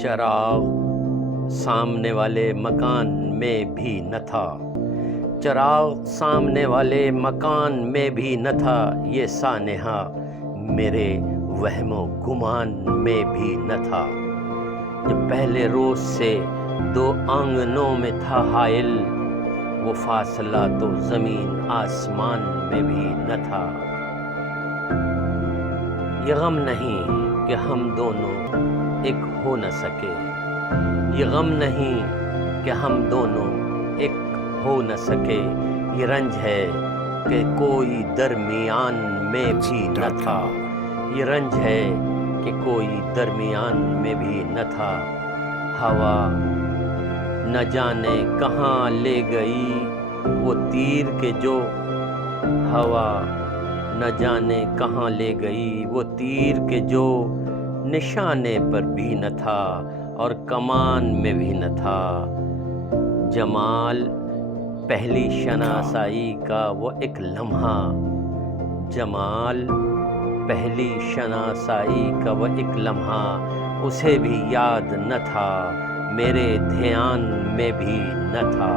چراغ سامنے والے مکان میں بھی نہ تھا، چراغ سامنے والے مکان میں بھی نہ تھا، یہ سانحہ میرے وہم و گمان میں بھی نہ تھا۔ جب پہلے روز سے دو آنگنوں میں تھا حائل، وہ فاصلہ تو زمین آسمان میں بھی نہ تھا۔ یہ غم نہیں کہ ہم دونوں ایک ہو نہ سکے، یہ غم نہیں کہ ہم دونوں ایک ہو نہ سکے، یہ رنج ہے کہ کوئی درمیان میں بھی نہ تھا، یہ رنج ہے کہ کوئی درمیان میں بھی نہ تھا۔ ہوا نہ جانے کہاں لے گئی وہ تیر کے جو، ہوا نہ جانے کہاں لے گئی وہ تیر کے جو، نشانے پر بھی نہ تھا اور کمان میں بھی نہ تھا۔ جمال پہلی شناسائی کا وہ ایک لمحہ، جمال پہلی شناسائی کا وہ ایک لمحہ، اسے بھی یاد نہ تھا، میرے دھیان میں بھی نہ تھا۔